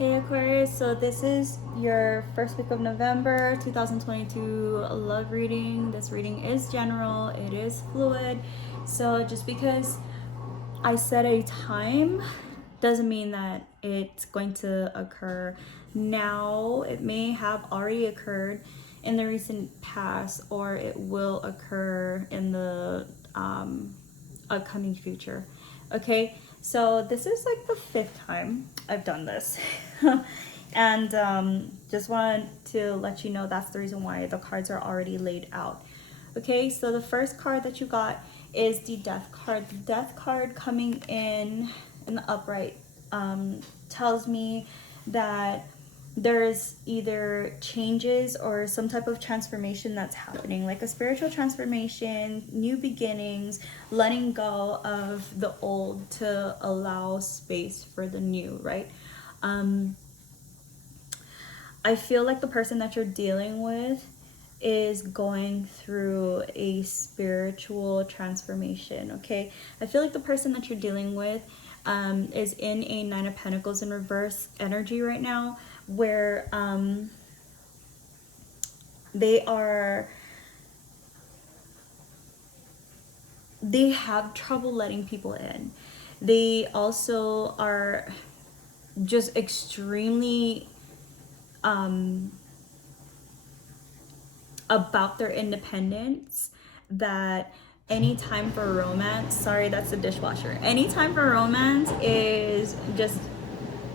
Hey Aquarius, so this is your first week of November 2022 love reading. This reading is general, it is fluid. So just because I set a time doesn't mean that it's going to occur now. It may have already occurred in the recent past, or it will occur in the upcoming future. Okay, so this is like the 5th time I've done this. And just wanted to let you know that's the reason why the cards are already laid out. Okay, so the first card that you got is the Death card. The Death card coming in the upright tells me that there's either changes or some type of transformation that's happening, like a spiritual transformation, new beginnings, letting go of the old to allow space for the new, right? I feel like the person that you're dealing with is going through a spiritual transformation. Okay, I feel like the person that you're dealing with is in a Nine of Pentacles in reverse energy right now, where they have trouble letting people in. They also are just extremely about their independence, that any time for romance, sorry, that's the dishwasher, any time for romance is just,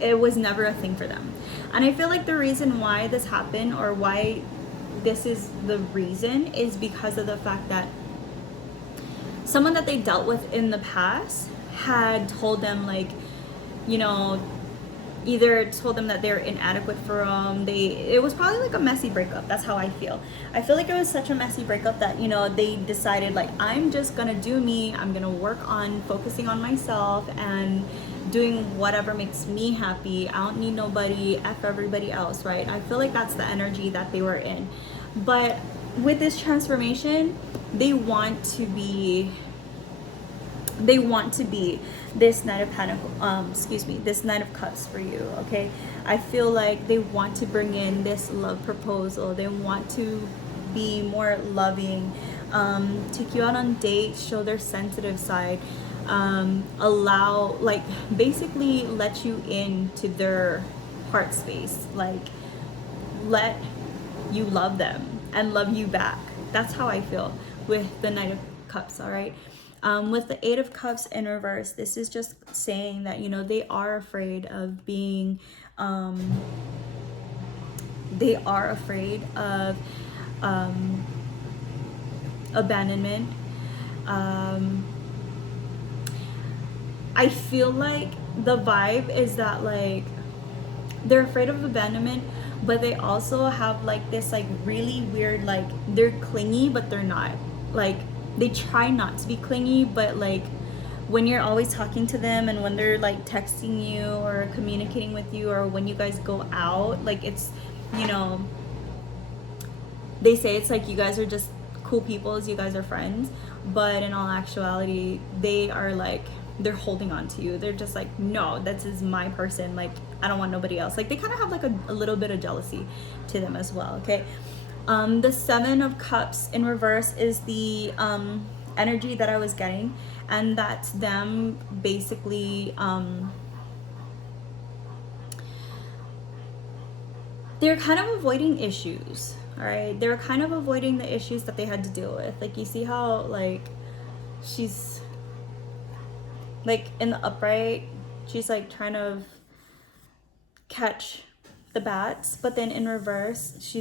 it was never a thing for them. And I feel like the reason why this happened, or why this is the reason, is because of the fact that someone that they dealt with in the past had told them, like, you know, either told them that they're inadequate for them. It was probably like a messy breakup. That's how I feel. I feel like it was such a messy breakup that, you know, they decided, like, I'm just gonna do me. I'm gonna work on focusing on myself and doing whatever makes me happy. I don't need nobody, F everybody else, right? I feel like that's the energy that they were in. But with this transformation, they want to be this Knight of Pentacles, this Knight of Cups for you. Okay, I feel like they want to bring in this love proposal. They want to be more loving, take you out on dates, show their sensitive side, allow, like, basically let you into their heart space, like let you love them and love you back. That's how I feel with the Knight of Cups. All right. With the Eight of Cups in reverse, this is just saying that, you know, they are afraid of being, they are afraid of abandonment. I feel like the vibe is that, like, they're afraid of abandonment, but they also have like this, like, really weird, like, they're clingy but they're not. Like, they try not to be clingy, but like when you're always talking to them and when they're like texting you or communicating with you, or when you guys go out, like, it's, you know, they say it's like you guys are just cool people, as you guys are friends, but in all actuality they are like, they're holding on to you. They're just like, no, this is my person, like, I don't want nobody else. Like, they kind of have like a little bit of jealousy to them as well. Okay, the Seven of Cups in reverse is the energy that I was getting, and that's them basically they're kind of avoiding issues. All right, they're kind of avoiding the issues that they had to deal with. Like, you see how, like, she's like in the upright, she's like trying to catch the bats, but then in reverse,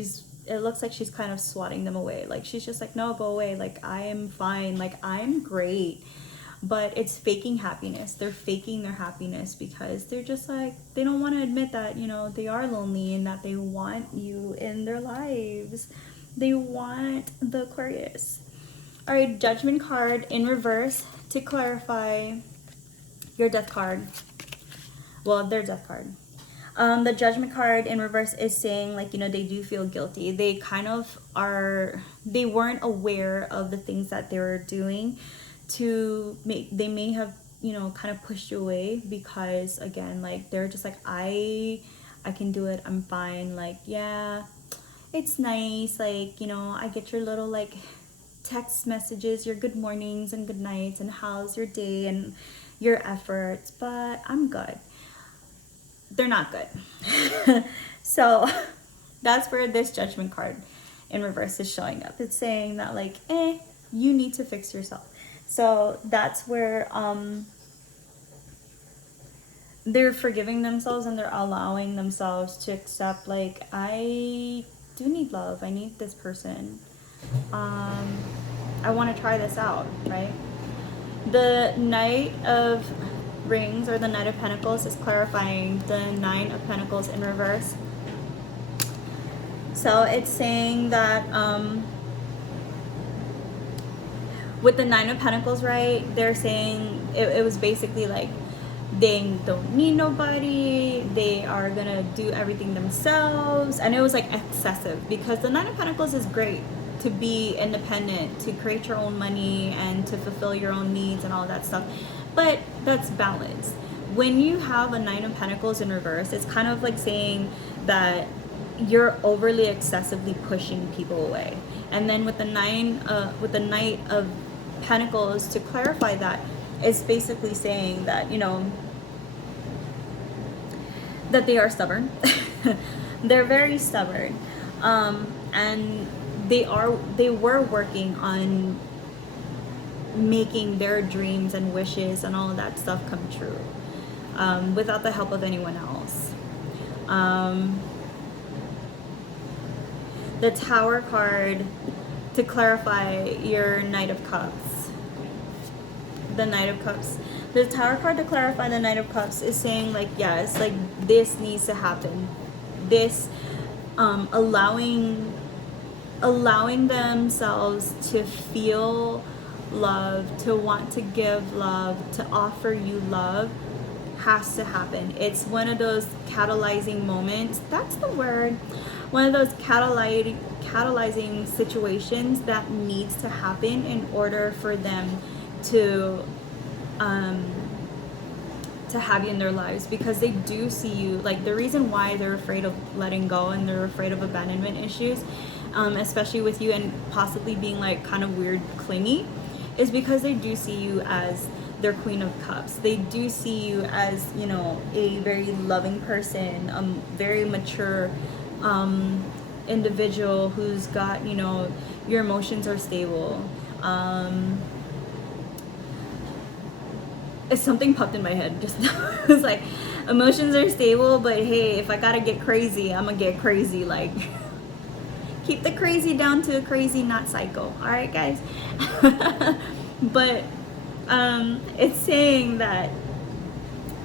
it looks like she's kind of swatting them away. Like, she's just like, no, go away, like, I am fine, like, I'm great. But it's faking happiness. They're faking their happiness because they're just like, they don't want to admit that, you know, they are lonely and that they want you in their lives. They want the Aquarius. All right, Judgment card in reverse to clarify your Death card. Well, their Death card. The Judgment card in reverse is saying, like, you know, they do feel guilty. They kind of are, they weren't aware of the things that they were doing to make, they may have, you know, kind of pushed you away because, again, like, they're just like, I I can do it, I'm fine. Like, yeah, it's nice, like, you know, I get your little like text messages, your good mornings and good nights, and how's your day and your efforts, but I'm good. They're not good. So that's where this Judgment card in reverse is showing up. It's saying that like, you need to fix yourself. So that's where they're forgiving themselves and they're allowing themselves to accept, like, I do need love, I need this person, I want to try this out, right? The Knight of Rings, or the Knight of Pentacles, is clarifying the Nine of Pentacles in reverse. So it's saying that with the Nine of Pentacles, right, they're saying it was basically like they don't need nobody, they are gonna do everything themselves, and it was like excessive, because the Nine of Pentacles is great to be independent, to create your own money and to fulfill your own needs and all that stuff, but that's balance. When you have a Nine of Pentacles in reverse, it's kind of like saying that you're overly excessively pushing people away. And then with the Knight of Pentacles, to clarify that, is basically saying that, you know, that they are stubborn. They're very stubborn, and they were working on making their dreams and wishes and all of that stuff come true, without the help of anyone else. The Tower card, to clarify your Knight of Cups. The Knight of Cups. The Tower card, to clarify the Knight of Cups, is saying like, yes, like this needs to happen. This allowing themselves to feel love, to want to give love, to offer you love, has to happen. It's one of those catalyzing moments. That's the word. One of those catalyzing situations that needs to happen in order for them to have you in their lives, because they do see you. Like, the reason why they're afraid of letting go and they're afraid of abandonment issues, especially with you, and possibly being like kind of weird clingy, is because they do see you as their Queen of Cups. They do see you as, you know, a very loving person, very mature individual who's got, you know, your emotions are stable. Something popped in my head just now. It was like, emotions are stable, but hey, if I gotta get crazy, I'm gonna get crazy. Like, keep the crazy down to a crazy, not psycho. All right, guys. But it's saying that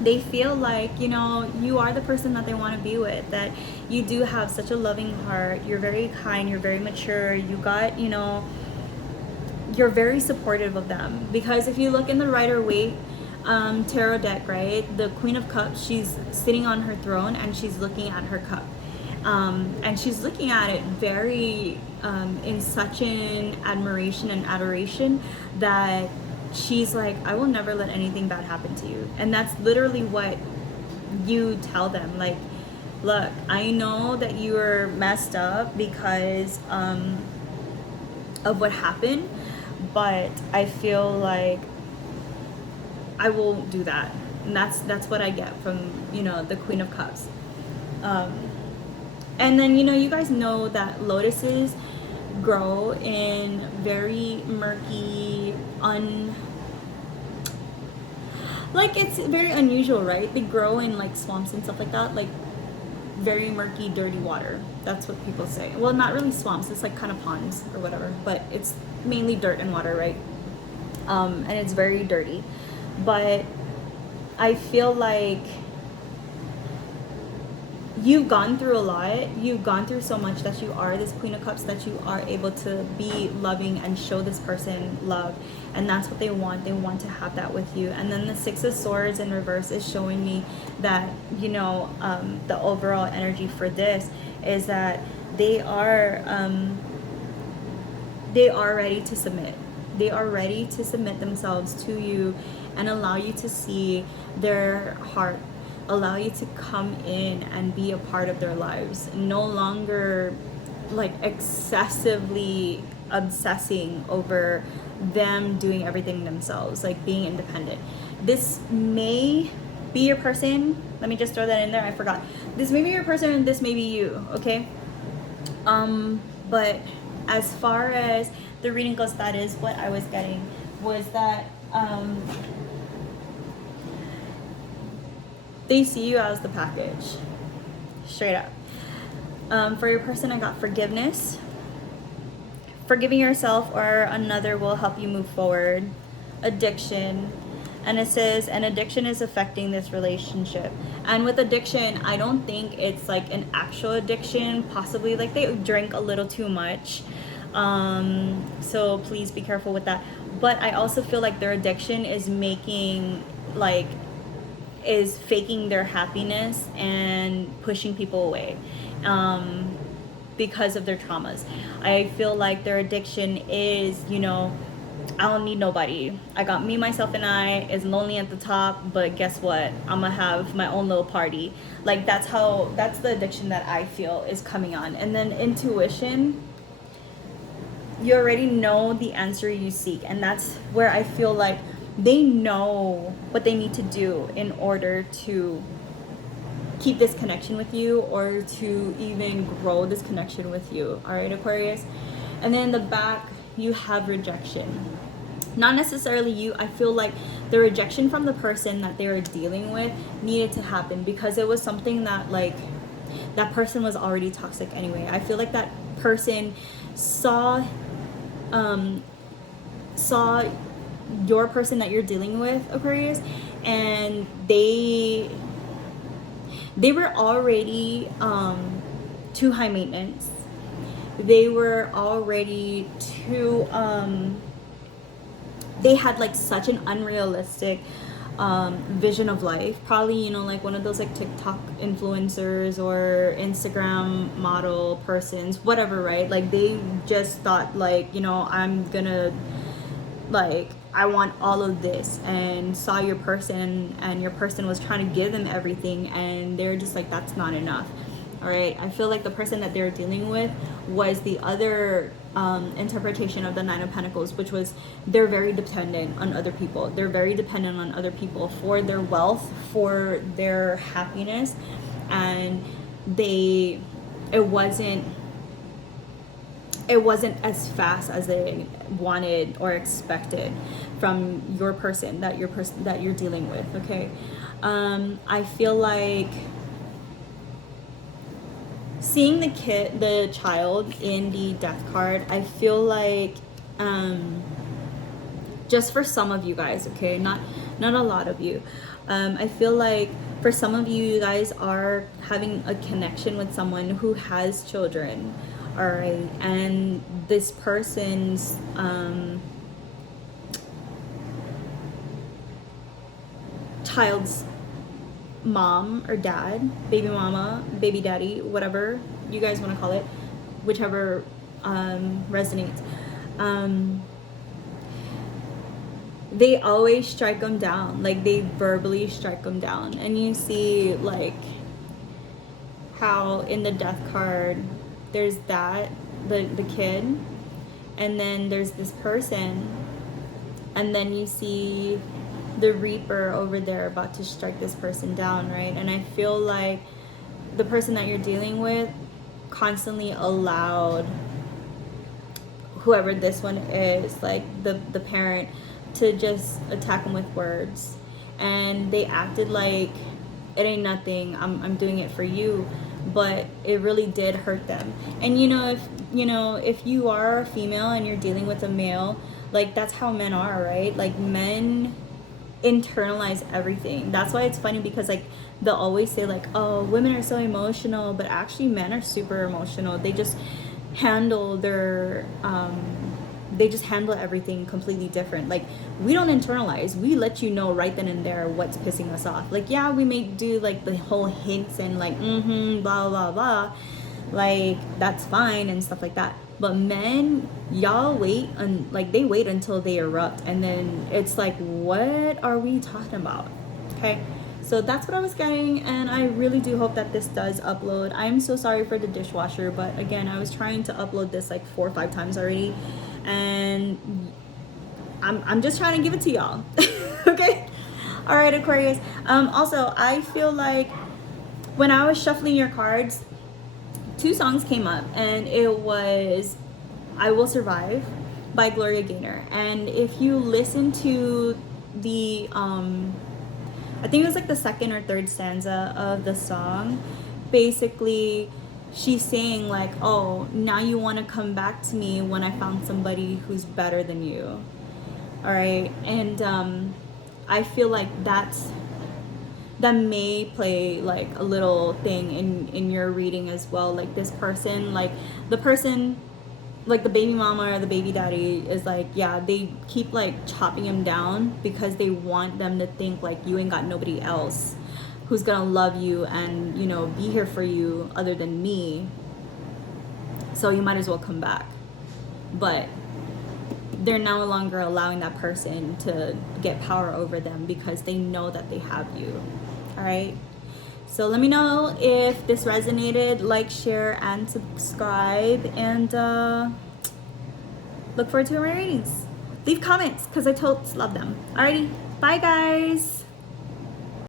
they feel like, you know, you are the person that they want to be with, that you do have such a loving heart, you're very kind, you're very mature, you got, you know, you're very supportive of them. Because if you look in the Rider-Waite tarot deck, right, the Queen of Cups, she's sitting on her throne and she's looking at her cup, and she's looking at it very in such an admiration and adoration that she's like, I will never let anything bad happen to you. And that's literally what you tell them. Like, look, I know that you are messed up because of what happened, but I feel like I won't do that. And that's what I get from, you know, the Queen of Cups. And then, you know, you guys know that lotuses grow in very murky, like, it's very unusual, right? They grow in like swamps and stuff like that, like very murky, dirty water. That's what people say. Well, not really swamps, it's like kind of ponds or whatever, but it's mainly dirt and water, right? And it's very dirty. But I feel like you've gone through a lot. You've gone through so much that you are this Queen of Cups, that you are able to be loving and show this person love. And that's what they want. They want to have that with you. And then the Six of Swords in reverse is showing me that, you know, the overall energy for this is that they are ready to submit. They are ready to submit themselves to you and allow you to see their heart, allow you to come in and be a part of their lives, no longer like excessively obsessing over them doing everything themselves, like being independent. This may be your person. Let me just throw that in there. I forgot. This may be your person and this may be you, okay? But as far as the reading goes, that is what I was getting, was that they see you as the package, straight up. For your person, I got forgiveness. Forgiving yourself or another will help you move forward. Addiction. And it says, an addiction is affecting this relationship. And with addiction, I don't think it's like an actual addiction. Possibly like they drink a little too much. So please be careful with that. But I also feel like their addiction is is faking their happiness and pushing people away. Because of their traumas. I feel like their addiction is, I don't need nobody. I got me, myself, and I is lonely at the top, but guess what? I'm gonna have my own little party. Like that's the addiction that I feel is coming on. And then intuition, you already know the answer you seek. And that's where I feel like they know what they need to do in order to keep this connection with you or to even grow this connection with you. All right, Aquarius. And then in the back, you have rejection. Not necessarily you. I feel like the rejection from the person that they were dealing with needed to happen because it was something that that person was already toxic anyway. I feel like that person saw your person that you're dealing with, Aquarius, and they were already too high maintenance. They were already too they had like such an unrealistic vision of life. Probably, like one of those like TikTok influencers or Instagram model persons, whatever, right? Like they just thought I'm gonna I want all of this, and saw your person and your person was trying to give them everything and they're just like, that's not enough. All right, I feel like the person that they're dealing with was the other interpretation of the Nine of Pentacles, which was they're very dependent on other people. They're very dependent on other people for their wealth, for their happiness, and it wasn't as fast as they wanted or expected from your person that you're dealing with. Okay, I feel like seeing the child in the death card, I feel like just for some of you guys, okay, not a lot of you, I feel like for some of you, you guys are having a connection with someone who has children. All right, and this person's child's mom or dad, baby mama, baby daddy, whatever you guys want to call it, whichever resonates, they always strike them down. Like they verbally strike them down. And you see like how in the death card there's the kid, and then there's this person, and then you see the Reaper over there about to strike this person down, right? And I feel like the person that you're dealing with constantly allowed whoever this one is, like the parent, to just attack them with words, and they acted like it ain't nothing, I'm doing it for you, but it really did hurt them. And if you are a female and you're dealing with a male, like that's how men are, right? Like men internalize everything. That's why it's funny, because like they'll always say like, oh, women are so emotional, but actually men are super emotional. They just handle everything completely different. Like we don't internalize, we let you know right then and there what's pissing us off. Like yeah, we may do like the whole hints and like blah blah blah, like that's fine and stuff like that. But men, y'all wait, and like they wait until they erupt, and then it's like, what are we talking about? Okay, So that's what I was getting, and I really do hope that this does upload. I'm so sorry for the dishwasher, but again, I was trying to upload this like 4 or 5 times already, and I'm just trying to give it to y'all. Okay? All right, Aquarius. Also, I feel like when I was shuffling your cards, 2 songs came up, and it was I Will Survive by Gloria Gaynor. And if you listen to the I think it was like the second or third stanza of the song, basically she's saying like, oh, now you want to come back to me when I found somebody who's better than you. All right. And I feel like that may play like a little thing in your reading as well. Like this person, like the person, like the baby mama or the baby daddy is like, yeah, they keep like chopping him down because they want them to think like you ain't got nobody else who's gonna love you and, you know, be here for you other than me, so you might as well come back. But they're no longer allowing that person to get power over them because they know that they have you. All right, so let me know if this resonated. Like, share, and subscribe, and look forward to my readings. Leave comments because I totes love them. Alrighty, bye guys.